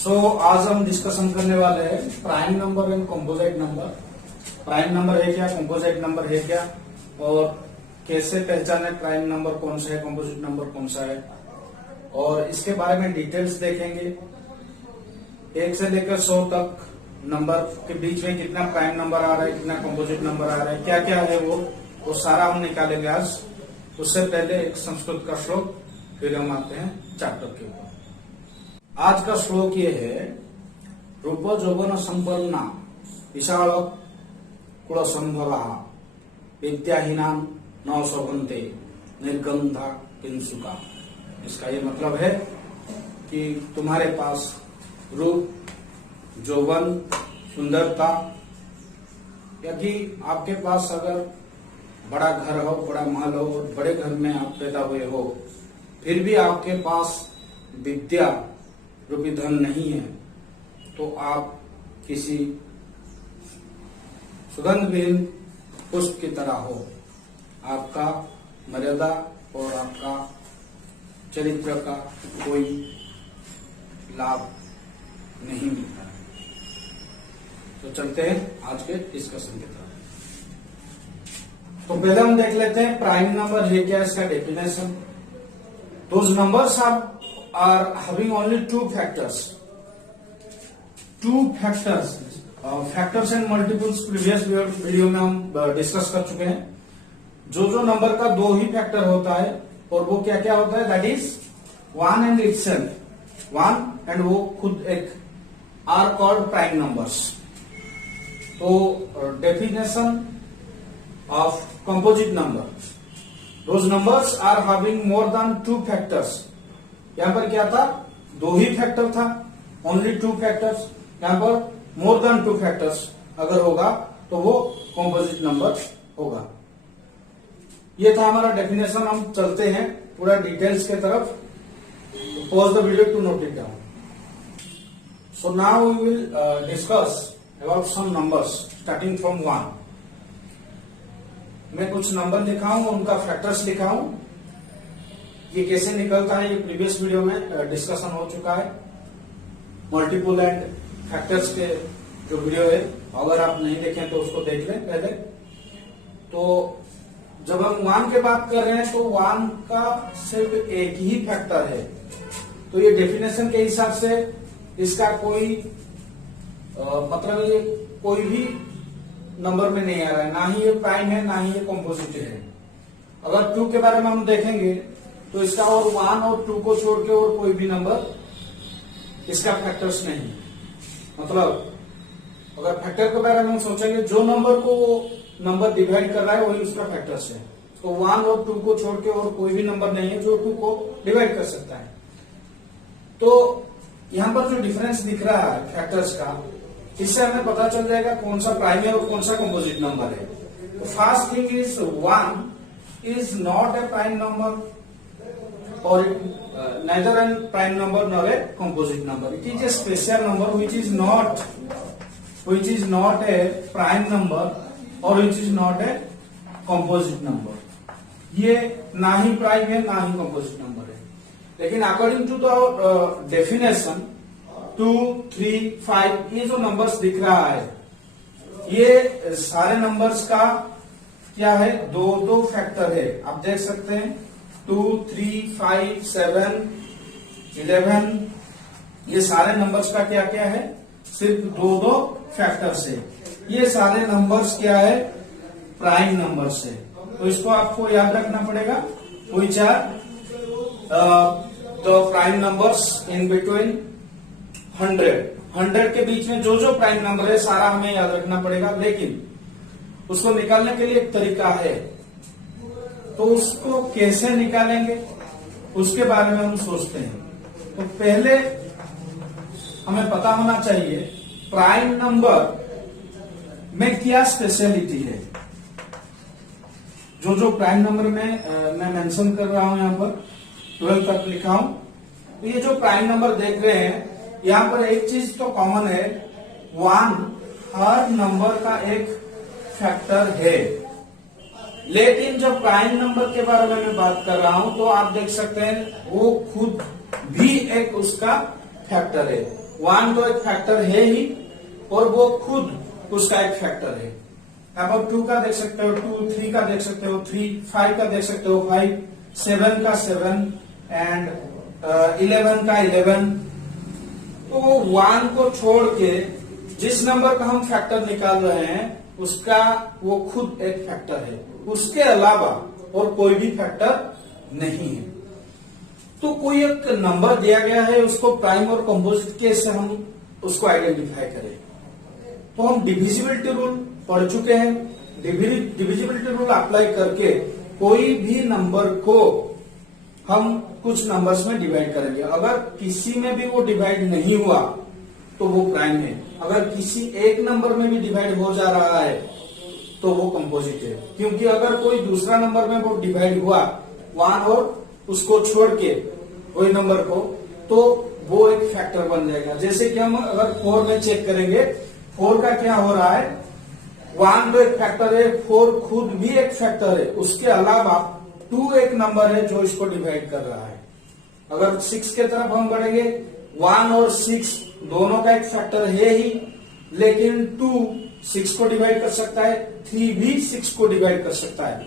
आज हम डिस्कशन करने वाले हैं prime number and composite number. Prime number है क्या, कंपोजिट नंबर है क्या, और कैसे पहचाने प्राइम नंबर कौन सा है, कंपोजिट नंबर कौन सा है, और इसके बारे में डिटेल्स देखेंगे। 1 से लेकर 100 तक नंबर के बीच में कितना प्राइम नंबर आ रहा है, कितना कंपोजिट नंबर आ रहा है, क्या क्या है वो सारा हम निकालेंगे आज। उससे पहले एक संस्कृत का श्लोक, फिर हम आते हैं चैप्टर के ऊपर। आज का श्लोक ये है, रूप यौवन संपन्ना विशाल कुल संभवा विद्याहीना न शोभन्ते निर्गंधा किंसुका। इसका ये मतलब है कि तुम्हारे पास रूप, यौवन, सुंदरता, या कि आपके पास अगर बड़ा घर हो, बड़ा महल हो, और बड़े घर में आप पैदा हुए हो, फिर भी आपके पास विद्या रूपी धन नहीं है, तो आप किसी सुगंधविहीन पुष्प की तरह हो। आपका मर्यादा और आपका चरित्र का कोई लाभ नहीं मिलता है। तो चलते हैं आज के डिस्कशन की तरफ। तो पहले हम देख लेते हैं प्राइम नंबर है क्या, इसका definition. Those numbers are having only two factors. Factors and multiples previous video में हम डिस्कस कर चुके हैं। जो नंबर का दो ही फैक्टर होता है, और वो क्या क्या होता है, that is one and itself, one and वो खुद एक, आर कॉल्ड प्राइम नंबर्स। तो definition of composite number, those numbers are having more than two factors. यहां पर क्या था, दो ही फैक्टर था, ओनली टू फैक्टर्स। यहां पर मोर देन टू फैक्टर्स अगर होगा तो वो कंपोजिट नंबर होगा। ये था हमारा डेफिनेशन। हम चलते हैं पूरा डिटेल्स के तरफ। Pause the video to note it down. So now we will discuss about some numbers starting from 1। मैं कुछ नंबर लिखा हूं, उनका फैक्टर्स लिखा हूं। ये कैसे निकलता है, ये प्रीवियस वीडियो में डिस्कशन हो चुका है। मल्टीपल एंड फैक्टर्स के जो वीडियो है, अगर आप नहीं देखें तो उसको देख लें पहले। तो जब हम 1 की बात कर रहे हैं तो 1 का सिर्फ एक ही फैक्टर है। तो ये डेफिनेशन के हिसाब से इसका कोई मतलब ये कोई भी नंबर में नहीं आ रहा है, ना ही ये प्राइम है, ना ही ये कंपोजिट है। अगर 2 के बारे में हम देखेंगे तो इसका और 1 और 2 को छोड़ के और कोई भी नंबर इसका फैक्टर्स नहीं। मतलब अगर फैक्टर के बारे में हम सोचेंगे, जो नंबर को वो नंबर डिवाइड कर रहा है वही उसका फैक्टर्स है। तो 1 और 2 को छोड़ के और कोई भी नंबर नहीं है जो 2 को डिवाइड कर सकता है। तो यहां पर जो डिफरेंस दिख रहा है फैक्टर्स का, इससे हमें पता चल जाएगा कौन सा प्राइम है और कौन सा कंपोजिट नंबर है। तो first thing is 1 is not a prime number, or neither a prime number nor a composite number. It is a special number which is not a prime number or which is not a composite number. ये ना ही prime है ना ही composite number है। लेकिन according to the definition 2, 3, 5 ये जो numbers दिख रहा है, ये सारे नंबर्स का क्या है, दो फैक्टर है। आप देख सकते हैं 2, 3, 5, 7, 11, ये सारे नंबर्स का क्या क्या है, सिर्फ दो फैक्टर्स है। ये सारे नंबर्स क्या है, प्राइम नंबर्स है। तो इसको आपको याद रखना पड़ेगा। Which are the prime numbers in between 100 के बीच में जो प्राइम नंबर है सारा हमें याद रखना पड़ेगा। लेकिन उसको निकालने के लिए एक तरीका है, तो उसको कैसे निकालेंगे उसके बारे में हम सोचते हैं। तो पहले हमें पता होना चाहिए प्राइम नंबर में क्या स्पेशलिटी है। जो प्राइम नंबर में मैं मेंशन कर रहा हूं, यहां पर 12 तक लिखा हूं। तो ये जो प्राइम नंबर देख रहे हैं, यहां पर एक चीज तो कॉमन है, 1 हर नंबर का एक फैक्टर है। लेकिन जब प्राइम नंबर के बारे में मैं बात कर रहा हूं तो आप देख सकते हैं वो खुद भी एक उसका फैक्टर है। 1 तो एक फैक्टर है ही और वो खुद उसका एक फैक्टर है। अब 2 का देख सकते हो 2, 3 का देख सकते हो 3, 5 का देख सकते हो 5, 7 का 7 एंड 11 का 11। तो वो 1 को छोड़ के जिस नंबर का हम फैक्टर निकाल रहे हैं उसका वो खुद एक फैक्टर है, उसके अलावा और कोई भी फैक्टर नहीं है। तो कोई एक नंबर दिया गया है, उसको प्राइम और कंपोजिट केस से हम उसको आइडेंटिफाई करें। तो हम डिविजिबिलिटी रूल पढ़ चुके हैं। डिविजिबिलिटी रूल अप्लाई करके कोई भी नंबर को हम कुछ नंबर्स में डिवाइड करेंगे। अगर किसी में भी वो डिवाइड नहीं हुआ तो वो प्राइम है, अगर किसी एक नंबर में भी डिवाइड हो जा रहा है तो वो कंपोजिट है। क्योंकि अगर कोई दूसरा नंबर में वो डिवाइड हुआ 1 और उसको छोड़ के वही नंबर को, तो वो एक फैक्टर बन जाएगा। जैसे कि हम अगर 4 में चेक करेंगे, 4 का क्या हो रहा है, 1 तो एक फैक्टर है, 4 खुद भी एक फैक्टर है, उसके अलावा 2 एक नंबर है जो इसको डिवाइड कर रहा है। अगर 6 के तरफ हम बढ़ेंगे, 1 और 6 दोनों का एक फैक्टर है ही, लेकिन 2 6 को डिवाइड कर सकता है, 3 भी 6 को डिवाइड कर सकता है।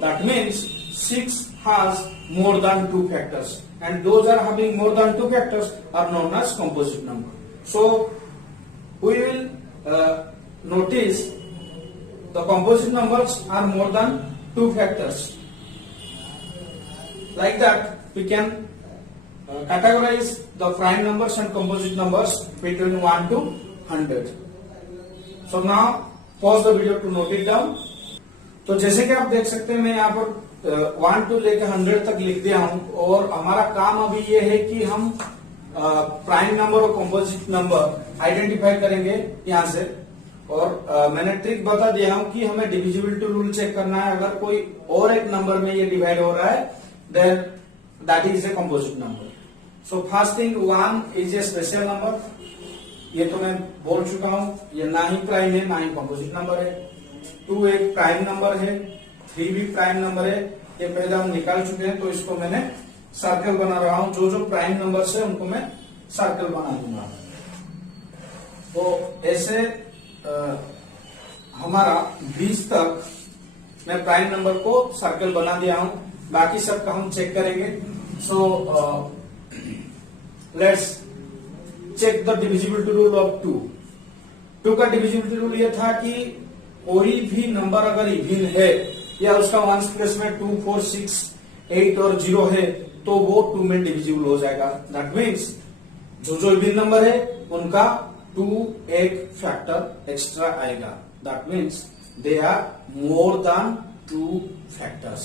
That means 6 has more than 2 factors and those are having more than 2 factors are known as composite number. So we will notice the composite numbers are more than 2 factors. Like that we can categorize the prime numbers and composite numbers between 1 to 100. So now pause the video to note it down. तो जैसे कि आप देख सकते हैं मैं यहाँ पर 1 to लेकर 100 तक लिख दिया हूं और हमारा काम अभी ये है कि हम प्राइम नंबर और कंपोजिट नंबर आइडेंटिफाई करेंगे यहाँ से। और मैंने ट्रिक बता दिया हूं कि हमें डिविजिबिलिटी रूल चेक करना है। अगर कोई और एक नंबर में ये डिवाइड हो रहा है then that is a composite number. So first thing 1 is a special number, ये तो मैं बोल चुका हूं, ये ना ही प्राइम है ना ही कंपोजिट नंबर है। 2 एक प्राइम नंबर है, 3 भी प्राइम नंबर है, ये पहले हम निकाल चुके हैं। तो इसको मैंने सर्कल बना रहा हूं, जो जो प्राइम नंबर्स है उनको मैं सर्कल बना दूंगा। तो ऐसे हमारा 20 तक मैं प्राइम नंबर को सर्कल बना दिया हूं, बाकी सबका हम चेक करेंगे। So let's check the divisibility rule of 2 का डिविजिबिलिटी रूल ये था कि कोई भी नंबर अगर इवन है या उसका वंस प्लेस में 2, 4, 6, 8 और 0 है तो वो 2 में डिविजिबल हो जाएगा। दैट मीन्स जो जो इवन नंबर है उनका 2 एक फैक्टर एक्स्ट्रा आएगा। That means they are more than 2 factors,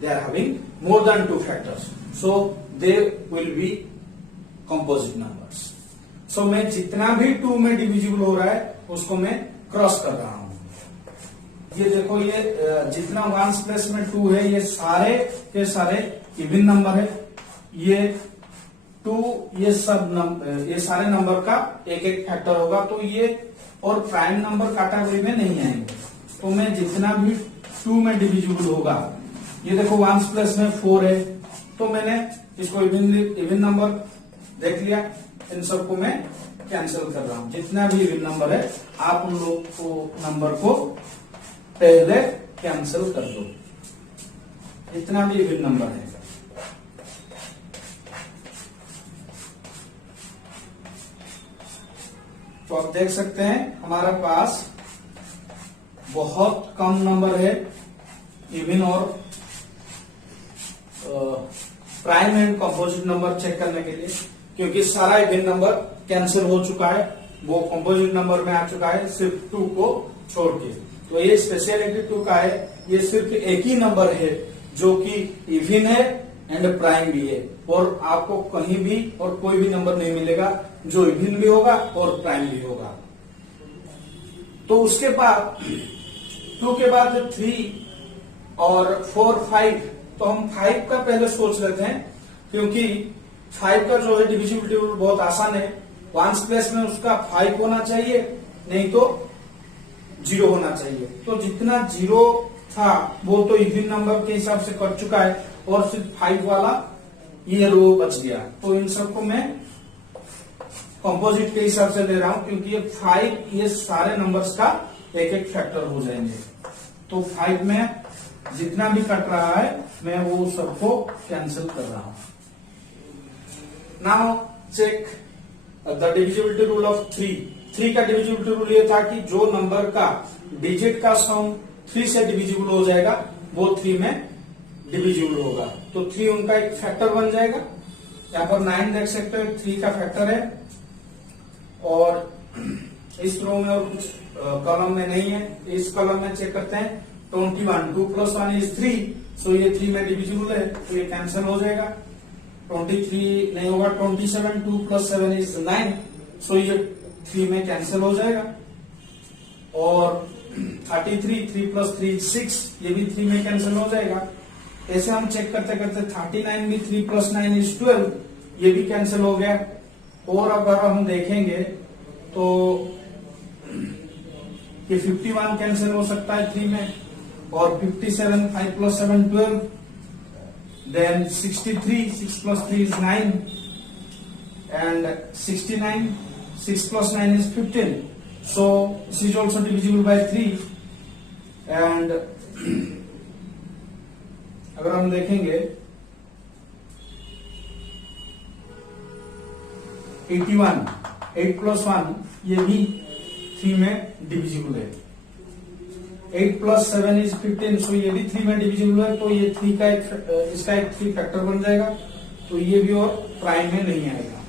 they are having more than 2 factors, so they will be composite numbers. So मैं जितना भी 2 में डिविजिबल हो रहा है उसको मैं क्रॉस कर रहा हूं। ये देखो, ये जितना वंस प्लेस में 2 है ये सारे के सारे इवन नंबर है। ये 2 ये सारे नंबर का एक एक फैक्टर होगा, तो ये और प्राइम नंबर कैटेगरी में नहीं आएंगे। तो मैं जितना भी 2 में डिविजिबल होगा, ये देखो वंस प्लेस में 4 है तो मैंने इसको इवन नंबर देख लिया, इन सबको मैं कैंसिल कर रहा हूं। जितना भी इवन नंबर है आप उन लोग को नंबर को पहले कैंसिल कर दो, इतना भी इवन नंबर है। तो आप देख सकते हैं हमारे पास बहुत कम नंबर है इवन और prime and composite number check करने के लिए, क्योंकि सारा इवन नंबर कैंसिल हो चुका है, वो कंपोजिट नंबर में आ चुका है सिर्फ 2 को छोड़ के। तो ये स्पेशलिटी 2 का है, ये सिर्फ एक ही नंबर है जो कि इवन है एंड प्राइम भी है, और आपको कहीं भी और कोई भी नंबर नहीं मिलेगा जो इवन भी होगा और प्राइम भी होगा। तो उसके बाद 2 के बाद 3 और 4, 5, तो हम 5 का पहले सोच लेते हैं, क्योंकि 5 का जो है डिविजिबिलिटी रूल बहुत आसान है। वंस प्लेस में उसका 5 होना चाहिए, नहीं तो 0 होना चाहिए। तो जितना 0 था वो तो इवन नंबर के हिसाब से कट चुका है और सिर्फ 5 वाला ये रो बच गया। तो इन सबको मैं कंपोजिट के हिसाब से ले रहा हूं क्योंकि ये 5 ये सारे नंबर्स का एक एक फैक्टर हो जाएंगे। तो 5 में जितना भी कट रहा है मैं वो सबको कैंसिल कर रहा हूं। Now check the divisibility rule of 3 का डिविजिबिलिटी रूल ये था कि जो नंबर का डिजिट का सम 3 से डिविजिबल हो जाएगा वो 3 में डिविजिबल होगा। तो 3 उनका एक फैक्टर बन जाएगा। यहाँ पर 9 देख सकते हो 3 का फैक्टर है और इस रो में और कुछ कॉलम में नहीं है। इस कॉलम में चेक करते हैं 21 2 + 1 = 3 सो ये 3 में डिविजिबल है तो ये कैंसिल हो जाएगा। 23 नहीं होगा। 27 2 + 7 = 9 सो ये 3 में कैंसिल हो जाएगा। और 33 3 + 3 = 6 ये भी 3 में कैंसिल हो जाएगा। ऐसे हम चेक करते करते 39 भी 3 + 9 = 12 ये भी कैंसिल हो गया। और अगर हम देखेंगे तो ये 51 कैंसिल हो सकता है 3 में और 57 5 + 7 = 12 then 63 6 + 3 = 9 and 69 6 + 9 = 15 so this is also divisible by 3 and अगर हम देखेंगे 81 8 + 1 ये भी 3 में डिविजिबल है। 8 + 7 = 15 सो ये भी 3 में डिविजिबल है। तो ये 3 का इसका एक 3 फैक्टर बन जाएगा तो ये भी और प्राइम में नहीं आएगा।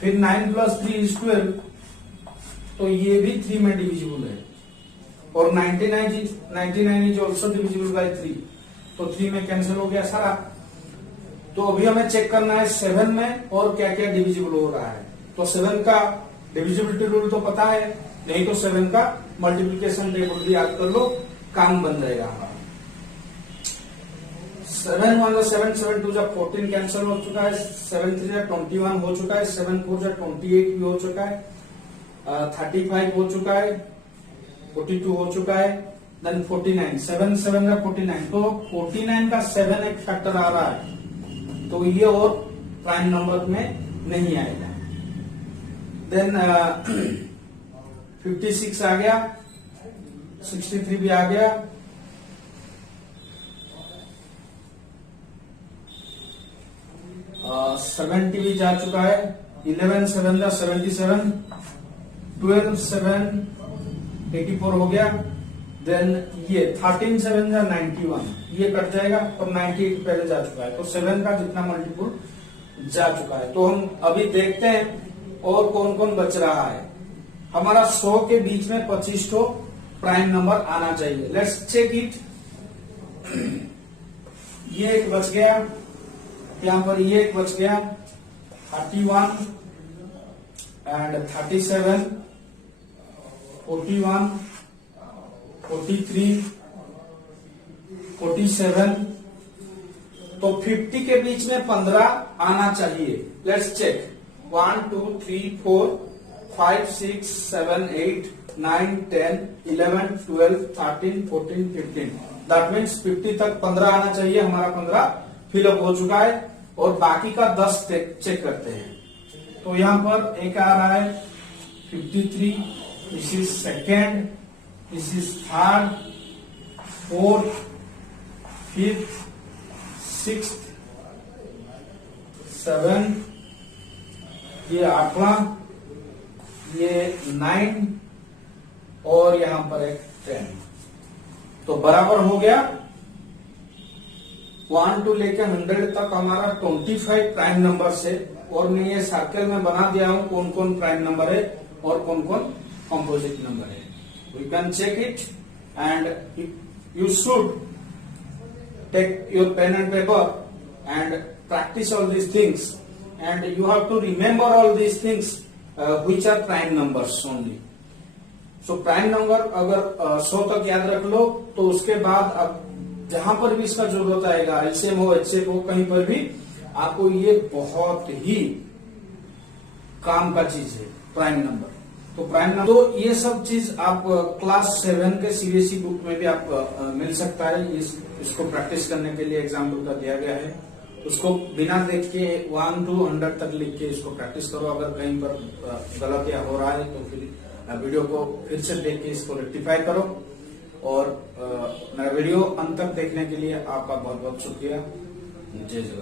फिर 9 + 3 = 12 तो ये भी 3 में डिविजिबल है। और 99 इज ऑल्सो डिविजिबल बाय 3 तो 3 में कैंसिल हो गया सारा। तो अभी हमें चेक करना है 7 में और क्या क्या डिविजिबल हो रहा है। तो 7 का डिविजिबिलिटी रूल तो पता है, नहीं तो 7 का मल्टीप्लिकेशन टेबल भी याद कर लो, काम बन जाएगा हमारा। 7 1 7 7 2 14 कैंसिल हो चुका है। 7 3 21 हो चुका है। 7 4 28 भी हो चुका है। 35 हो चुका है। 42 हो चुका है। देन 49 7 7 का 49 तो 49 का 7 एक फैक्टर आ रहा है तो ये और प्राइम नंबर में नहीं आएगा। देन 56 आ गया। 63 भी आ गया। 70 भी जा चुका है। 11 7 का 77 12 7 84 हो गया। देन ये 13 7 का 91 ये कट जाएगा और 98 पहले जा चुका है तो 7 का जितना मल्टीपल जा चुका है। तो हम अभी देखते हैं और कौन कौन बच रहा है। हमारा 100 के बीच में 25 तो प्राइम नंबर आना चाहिए। Let's check it. ये एक बच गया, यहां पर ये एक बच गया 31 एंड 37 41 43 47 तो 50 के बीच में 15 आना चाहिए। लेट्स चेक 1 2 3 4 5 6 7 8 9 10 11 12 13 14 15 दैट मीन्स 50 तक 15 आना चाहिए। हमारा 15 फिलअप हो चुका है और बाकी का 10 चेक करते हैं। तो यहां पर एक आ रहा है 53 this is second this is third 4th 5th 6th 7th ये 8वां ये 9 और यहां पर एक 10 तो बराबर हो गया। 1 to लेके 100 तक हमारा 25 प्राइम नंबर से और मैं ये सर्कल में बना दिया हूं कौन कौन प्राइम नंबर है और कौन कौन कंपोजिट नंबर है। We can check it and you should take your pen and paper and practice all these things and you have to remember all these things which are prime numbers only. So prime number अगर 100 तक याद रख लो तो उसके बाद अब जहां पर भी इसका जरूरत आएगा एलसीएम हो एचसीएफ हो कहीं पर भी आपको ये बहुत ही काम का चीज है प्राइम नंबर। तो प्राइम नंबर तो ये सब चीज आप क्लास 7 के सीबीएसई बुक में भी आप मिल सकता है। इसको प्रैक्टिस करने के लिए एग्जाम्पल का दिया गया है। उसको बिना देख के 1 to 100 तक लिख के इसको प्रैक्टिस करो। अगर कहीं पर गलत या हो रहा है तो फिर वीडियो को फिर से देख के इसको रेक्टिफाई करो। और मेरा वीडियो अंत तक देखने के लिए आपका बहुत बहुत शुक्रिया। जय जगन्नाथ।